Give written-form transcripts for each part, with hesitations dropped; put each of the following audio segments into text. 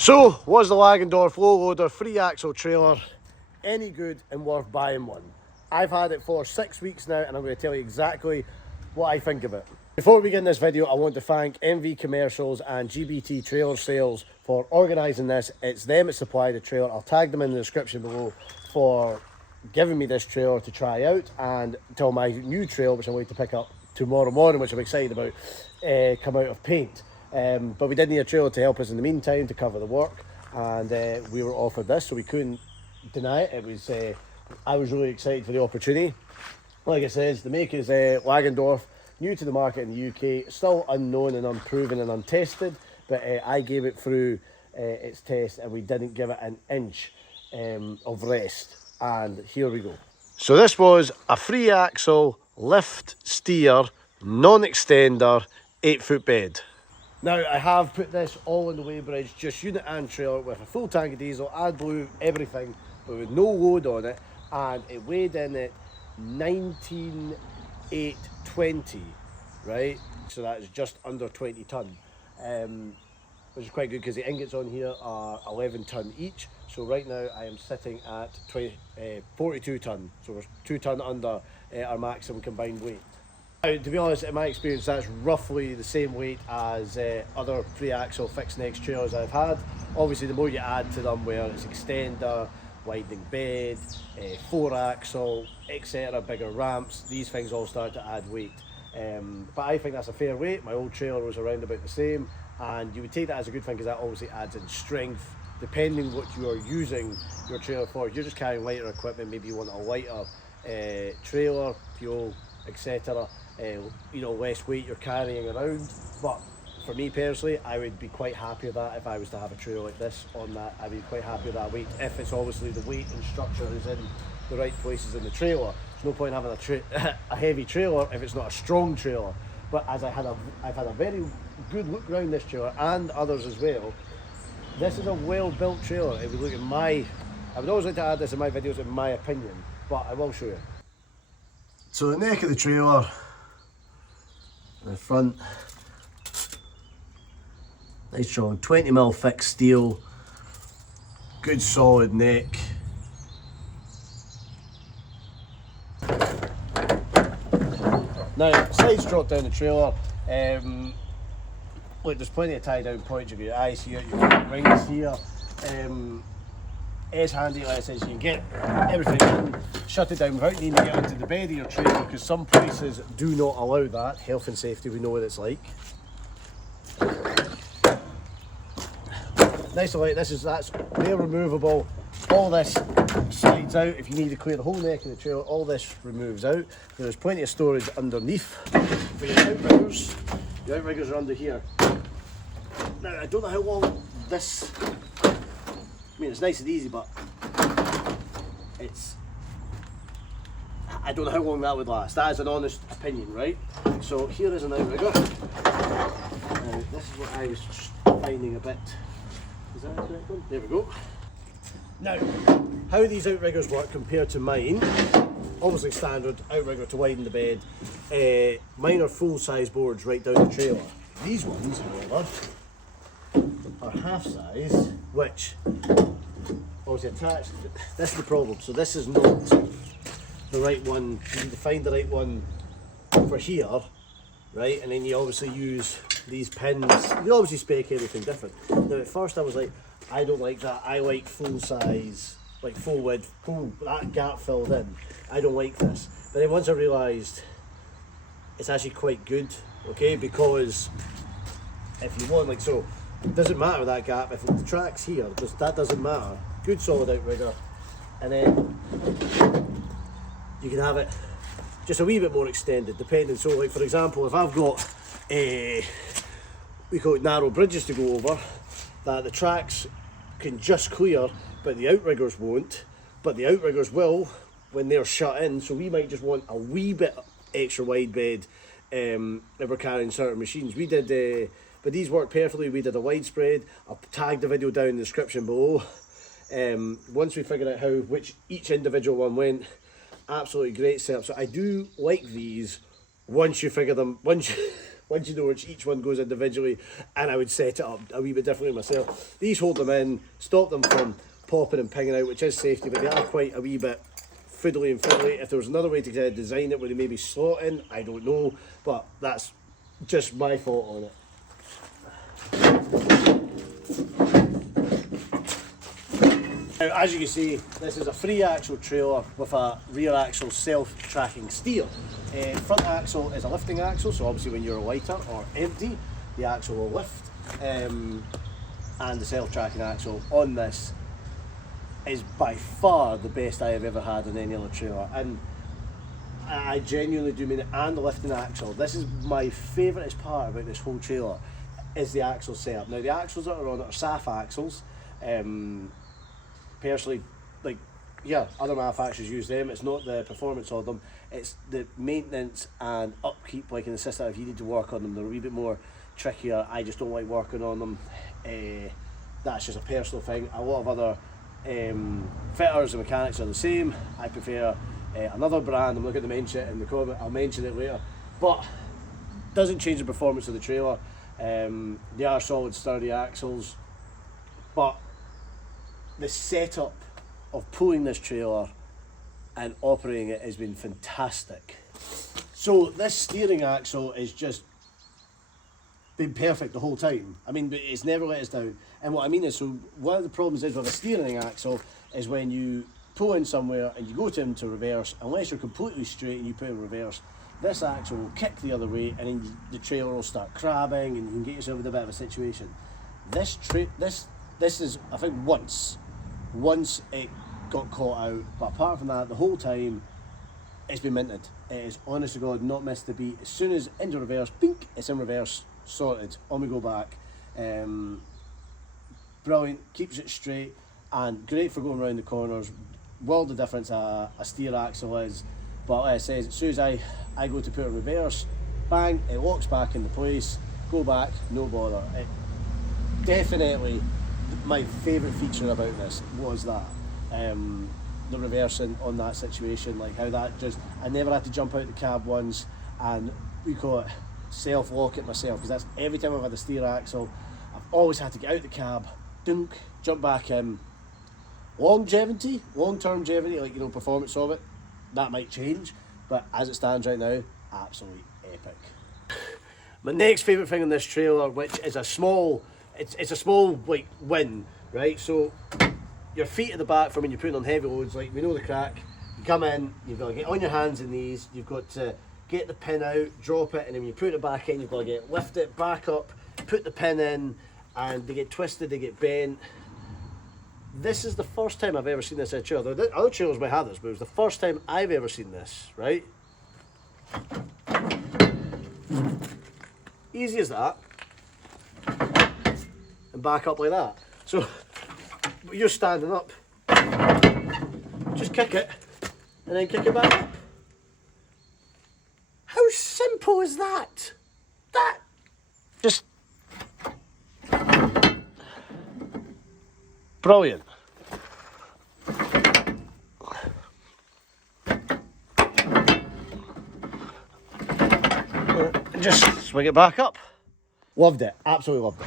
So, was the Langendorf low loader 3-axle trailer any good and worth buying one? I've had it for 6 weeks now and I'm going to tell you exactly what I think of it. Before we begin this video, I want to thank MV Commercials and GBT Trailer Sales for organising this. It's them that supply the trailer. I'll tag them in the description below for giving me this trailer to try out and until my new trailer, which I'm going to pick up tomorrow morning, which I'm excited about, come out of paint. But we did need a trailer to help us in the meantime to cover the work, and we were offered this, so we couldn't deny it. It was I was really excited for the opportunity. Like I said, the make is Langendorf, new to the market in the UK, still unknown and unproven and untested, but I gave it through its test and we didn't give it an inch of rest, and here we go. So this was a 3-axle lift steer non-extender 8-foot bed. Now, I have put this all in the weighbridge, just unit and trailer, with a full tank of diesel, AdBlue, everything, but with no load on it, and it weighed in at 19,820, right? So that is just under 20 tonne, which is quite good because the ingots on here are 11 tonne each. So right now I am sitting at 42 tonne, so we're 2 tonne under our maximum combined weight. Now, to be honest, in my experience, that's roughly the same weight as other 3-axle fixed neck trailers I've had. Obviously, the more you add to them, where it's extender, widening bed, 4-axle, etc., bigger ramps, these things all start to add weight. But I think that's a fair weight. My old trailer was around about the same, and you would take that as a good thing because that obviously adds in strength, depending what you are using your trailer for. If you're just carrying lighter equipment, maybe you want a lighter trailer, fuel, etc., you know, less weight you're carrying around. But for me personally, I would be quite happy with that. If I was to have a trailer like this on that, I'd be quite happy with that weight, if it's obviously the weight and structure is in the right places in the trailer. There's no point having a heavy trailer if it's not a strong trailer. But as I've had a very good look around this trailer and others as well, this is a well built trailer. If we look at I would always like to add this in my videos in my opinion, but I will show you. So the neck of the trailer, the front, nice strong 20mm thick steel, good solid neck. Now, sides drop down the trailer. Look, there's plenty of tie down points. You've got your eyes here, you've got rings here. It's handy, like I said, so you can get everything in, shut it down without needing to get into the bed of your trailer, because some places do not allow that. Health and safety, we know what it's like. Nice and light. That's they're removable. All this slides out. If you need to clear the whole neck of the trailer, all this removes out. There's plenty of storage underneath for your outriggers. The outriggers are under here. Now, I don't know how long this, I mean, it's nice and easy, but I don't know how long that would last. That is an honest opinion, right? So here is an outrigger. Now, this is what I was just finding a bit. Is that the correct one? There we go. Now, how these outriggers work compared to mine, obviously standard outrigger to widen the bed. Mine are full-size boards right down the trailer. These ones, however, are half size, which obviously attached. This is the problem. So this is not the right one. You need to find the right one for here, right? And then you obviously use these pins. You obviously spec everything different. Now at first I was like, I don't like that. I like full size, like full width, full that gap filled in. I don't like this. But then once I realised it's actually quite good, okay, because if you want, like, so it doesn't matter that gap. If the track's here, that doesn't matter. Good solid outrigger, and then you can have it just a wee bit more extended, depending. So, like for example, if I've got we call it narrow bridges to go over, that the tracks can just clear, but the outriggers won't. But the outriggers will when they're shut in. So we might just want a wee bit extra wide bed if we're carrying certain machines. We did. But these work perfectly. We did a widespread. I'll tag the video down in the description below. Once we figured out which each individual one went, absolutely great setup. So I do like these once you figure them, once once you know which each one goes individually, and I would set it up a wee bit differently myself. These hold them in, stop them from popping and pinging out, which is safety, but they are quite a wee bit fiddly and fiddly. If there was another way to kind of design it where they maybe slot in, I don't know, but that's just my thought on it. Now, as you can see, this is a 3-axle trailer with a rear axle self-tracking steer. Front axle is a lifting axle, so obviously when you're lighter or empty, the axle will lift. And the self-tracking axle on this is by far the best I have ever had on any other trailer. And I genuinely do mean it. And the lifting axle. This is my favourite part about this whole trailer, is the axle setup. Now the axles that are on it are SAF axles. Personally, like, yeah, other manufacturers use them. It's not the performance of them, it's the maintenance and upkeep, like in the system. If you need to work on them, they're a wee bit more trickier. I just don't like working on them. That's just a personal thing. A lot of other fitters and mechanics are the same. I prefer another brand. I'm looking to mention it in the comment, I'll mention it later, but doesn't change the performance of the trailer. They are solid, sturdy axles, but the setup of pulling this trailer and operating it has been fantastic. So this steering axle has just been perfect the whole time. I mean, it's never let us down. And what I mean is, so one of the problems is with a steering axle is when you pull in somewhere and you go into reverse, unless you're completely straight and you put in reverse, this axle will kick the other way and then the trailer will start crabbing and you can get yourself in a bit of a situation. This is, I think, once it got caught out, but apart from that, the whole time it's been minted. It is, honest to God, not missed a beat. As soon as into reverse, bink, it's in reverse, sorted, on we go back. Brilliant, keeps it straight and great for going around the corners. World of difference a steer axle is, but like I says, as soon as I go to put it in reverse, bang, it locks back into place, go back, no bother. It definitely, my favourite feature about this was that, the reversing on that situation, like how that just, I never had to jump out the cab once and we call it self-lock it myself, because that's every time I've had a steer axle, I've always had to get out the cab, dunk, jump back in. Longevity, long-term longevity, like, you know, performance of it, that might change, but as it stands right now, absolutely epic. My next favourite thing on this trailer, which is a small, it's a small, like, win, right? So your feet at the back for when you're putting on heavy loads, like, we know the crack, you come in, you've got to get on your hands and knees, you've got to get the pin out, drop it, and then when you put it back in, you've got to lift it back up, put the pin in, and they get twisted, they get bent. This is the first time I've ever seen this in a trailer. The other trailers might have this, but it was the first time I've ever seen this, right? Easy as that. And back up like that. So, you're standing up, just kick it, and then kick it back up. How simple is that? That just brilliant. Just swing it back up. Loved it, absolutely loved it.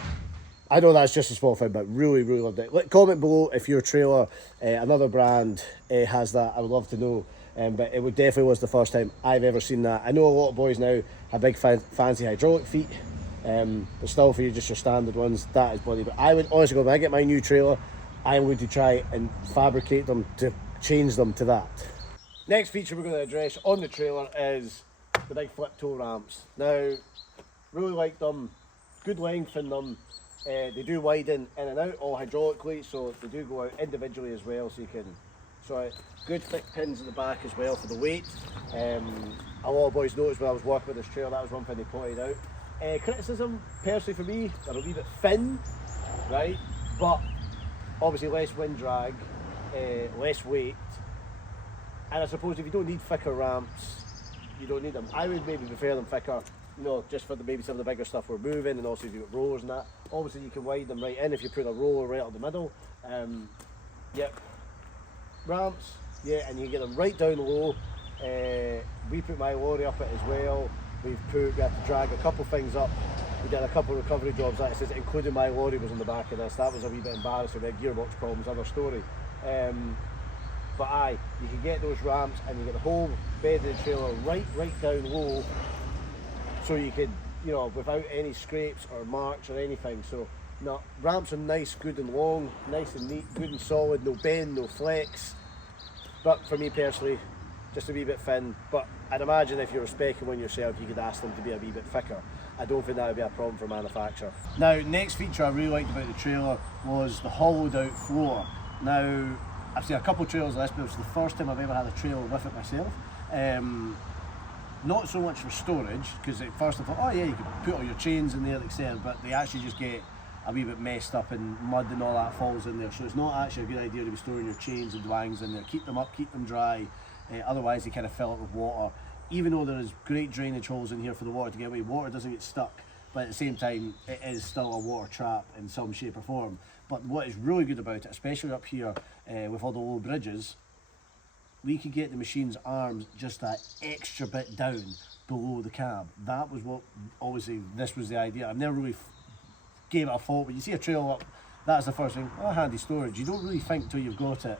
I know that's just a small thing, but really, really loved it. Comment below if your trailer, another brand, has that. I would love to know. But it definitely was the first time I've ever seen that. I know a lot of boys now have big fancy hydraulic feet, but still for you, just your standard ones, that is bloody. But I would honestly go, when I get my new trailer, I am going to try and fabricate them to change them to that. Next feature we're going to address on the trailer is the big flip toe ramps. Now, really like them, good length in them. They do widen in and out all hydraulically, so they do go out individually as well, so you can good thick pins at the back as well for the weight. A lot of boys noticed when I was working with this trailer, that was one thing they pointed out. Criticism, personally for me, they're a wee bit thin, right? But obviously less wind drag, less weight. And I suppose if you don't need thicker ramps, you don't need them. I would maybe prefer them thicker, you know, just for maybe some of the bigger stuff we're moving, and also if you've got rollers and that. Obviously you can widen them right in if you put a roller right up the middle. Yep. Ramps, yeah, and you get them right down low. We put my lorry up it as well. we had to drag a couple things up. We did a couple of recovery jobs, like I said, including my lorry was on the back of this. That was a wee bit embarrassing. We had gearbox problems, other story. But aye, you can get those ramps and you get the whole bed of the trailer right down low, so you could, you know, without any scrapes or marks or anything. So no, ramps are nice, good and long, nice and neat, good and solid, no bend, no flex. But for me personally, just a wee bit thin. But I'd imagine if you're speccing one yourself, you could ask them to be a wee bit thicker. I don't think that would be a problem for manufacturer. Now, next feature I really liked about the trailer was the hollowed out floor. Now, I've seen a couple of trailers like this, but it was the first time I've ever had a trailer with it myself. Not so much for storage, because at first I thought, oh yeah, you could put all your chains in there, etc. But they actually just get a wee bit messed up and mud and all that falls in there. So it's not actually a good idea to be storing your chains and dwangs in there. Keep them up, keep them dry. Otherwise they kind of fill up with water. Even though there is great drainage holes in here for the water to get away, water doesn't get stuck. But at the same time, it is still a water trap in some shape or form. But what is really good about it, especially up here with all the low bridges, we could get the machine's arms just that extra bit down below the cab. That was what, obviously, this was the idea. I've never really gave it a thought, but you see a trailer up, that's the first thing, oh, handy storage. You don't really think till you've got it.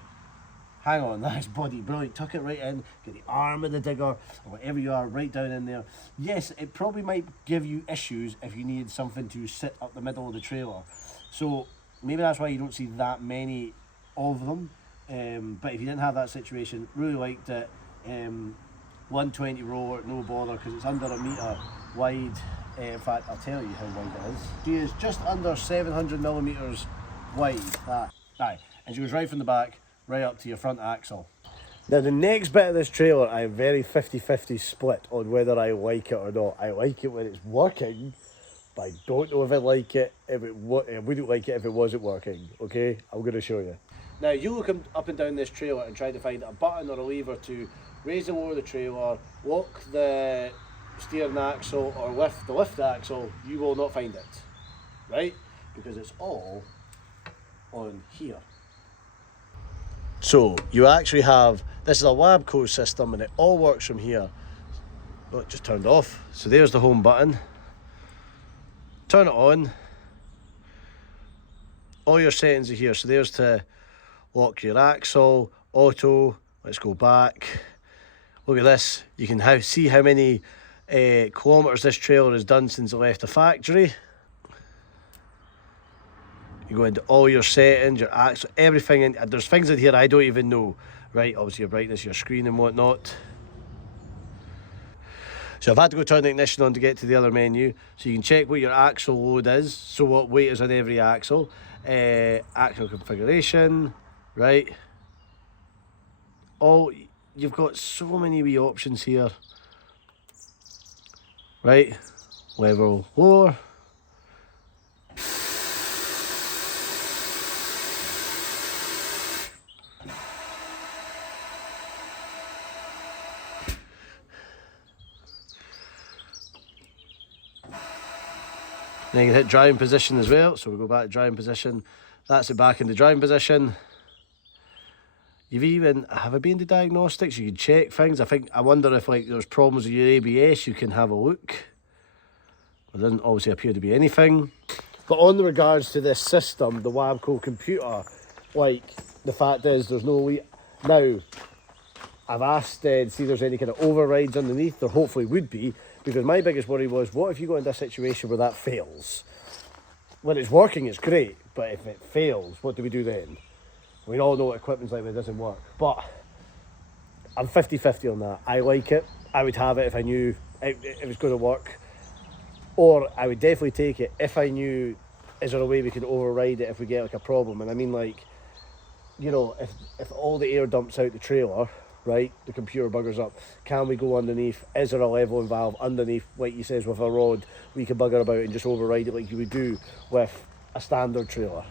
Hang on, that's body brilliant. Tuck it right in, get the arm of the digger, or whatever you are, right down in there. Yes, it probably might give you issues if you need something to sit up the middle of the trailer. So maybe that's why you don't see that many of them. But if you didn't have that situation, really liked it. 120 roller, no bother, because it's under 1 metre wide. In fact, I'll tell you how wide it is. She is just under 700 millimetres wide. Aye, and she goes right from the back, right up to your front axle. Now the next bit of this trailer, I'm very 50-50 split on whether I like it or not. I like it when it's working, but I don't know if I like it if I wouldn't like it if it wasn't working. Okay, I'm going to show you. Now you look up and down this trailer and try to find a button or a lever to raise and lower the trailer, lock the steering axle or lift the lift axle. You will not find it, right? Because it's all on here. So you actually have, this is a Labco system and it all works from here. Oh, it just turned off. So there's the home button. Turn it on. All your settings are here. So there's to lock your axle, auto, let's go back. Look at this, you can see how many kilometres this trailer has done since it left the factory. You go into all your settings, your axle, everything, and there's things in here I don't even know, right? Obviously your brightness, your screen and whatnot. So I've had to go turn the ignition on to get to the other menu, so you can check what your axle load is, so what weight is on every axle, axle configuration, right? You've got so many wee options here, right? Level, lower. Then you can hit driving position as well, so we go back to driving position. That's it back into driving position. Have I been to diagnostics? You can check things. I wonder if like there's problems with your ABS, you can have a look. There doesn't obviously appear to be anything. But on the regards to this system, the Labco computer, like the fact is there's no now I've asked to see if there's any kind of overrides underneath. There hopefully would be, because my biggest worry was, what if you go into a situation where that fails? When it's working, it's great, but if it fails, what do we do then? We all know what equipment's like when it doesn't work. But I'm 50-50 on that. I like it. I would have it if I knew it was going to work. Or I would definitely take it if I knew, is there a way we could override it if we get like a problem? And I mean, like, you know, if all the air dumps out the trailer, right, the computer buggers up, can we go underneath? Is there a leveling valve underneath, like he says, with a rod we can bugger about and just override it like you would do with a standard trailer?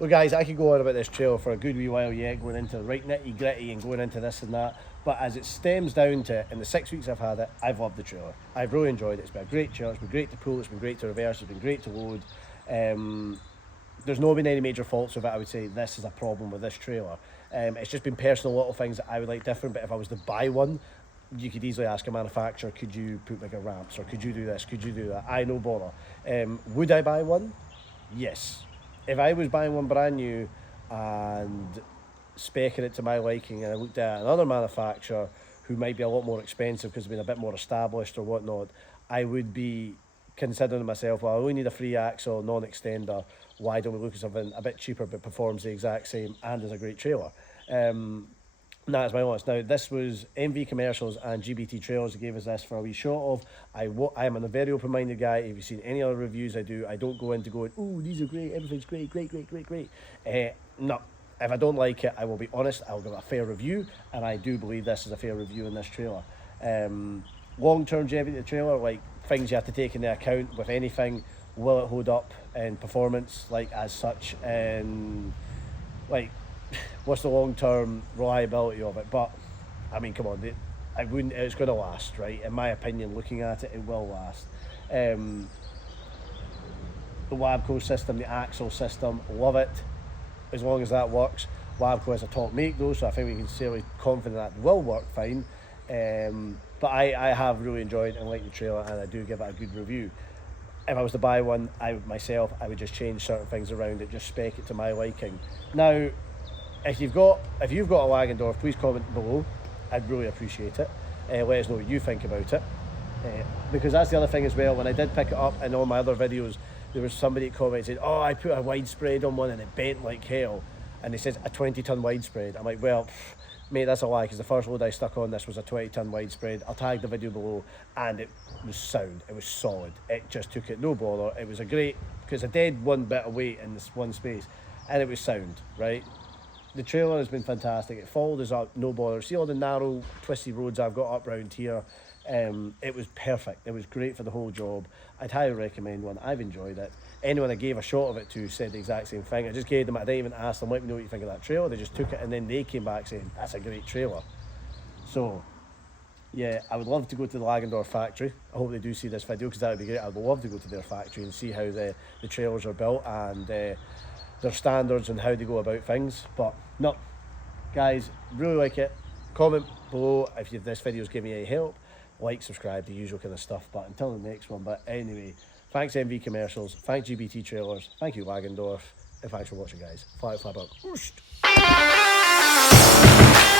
Well guys, I could go on about this trailer for a good wee while yet, going into right nitty gritty and going into this and that, but as it stems down to, in the 6 weeks I've had it, I've loved the trailer. I've really enjoyed it. It's been a great trailer, it's been great to pull, it's been great to reverse, it's been great to load. There's not been any major faults with it. I would say this is a problem with this trailer. It's just been personal little things that I would like different, but if I was to buy one, you could easily ask a manufacturer, could you put bigger ramps, or could you do this, could you do that? I no bother. Would I buy one? Yes. If I was buying one brand new and specking it to my liking, and I looked at another manufacturer who might be a lot more expensive because they've been a bit more established or whatnot, I would be considering myself, well, I only need a 3-axle non-extender. Why don't we look at something a bit cheaper but performs the exact same and is a great trailer? That is my honest. Now, this was MV Commercials and GBT Trailers that gave us this for a wee shot of. I am a very open-minded guy. If you've seen any other reviews I do, I don't go into going, oh, these are great, everything's great. No. If I don't like it, I will be honest, I'll give it a fair review, and I do believe this is a fair review in this trailer. Long-term longevity of the trailer, like things you have to take into account with anything. Will it hold up in performance, like as such, and like what's the long-term reliability of it? But I mean, come on, it's going to last, right? In my opinion, looking at it, it will last. The Wabco system, the axle system, love it. As long as that works. Wabco is a top make though, so I think we can say confident that will work fine. But I have really enjoyed and liked the trailer, and I do give it a good review. If I was to buy one, I would just change certain things around it, just spec it to my liking. Now, if you've got a Langendorf, please comment below. I'd really appreciate it. Let us know what you think about it. Because that's the other thing as well. When I did pick it up in all my other videos, there was somebody that commented, oh, I put a widespread on one and it bent like hell. And it says a 20-ton widespread. I'm like, well, mate, that's a lie, because the first load I stuck on this was a 20-ton widespread. I'll tag the video below, and it was sound. It was solid. It just took it no bother. It was a great, because I did one bit of weight in this one space, and it was sound, right? The trailer has been fantastic. It followed us up, no bother. See all the narrow, twisty roads I've got up round here? It was perfect. It was great for the whole job. I'd highly recommend one. I've enjoyed it. Anyone I gave a shot of it to said the exact same thing. I just gave them, I didn't even ask them, let me know what you think of that trailer. They just took it, and then they came back saying, that's a great trailer. So, yeah, I would love to go to the Langendorf factory. I hope they do see this video, because that would be great. I would love to go to their factory and see how the trailers are built and their standards and how they go about things. But no, guys, really like it. Comment below if this video's giving you any help. Like, subscribe, the usual kind of stuff. But until the next one. But anyway, thanks MV Commercials, thanks GBT Trailers, thank you Langendorf, and thanks for watching, guys. Fly out.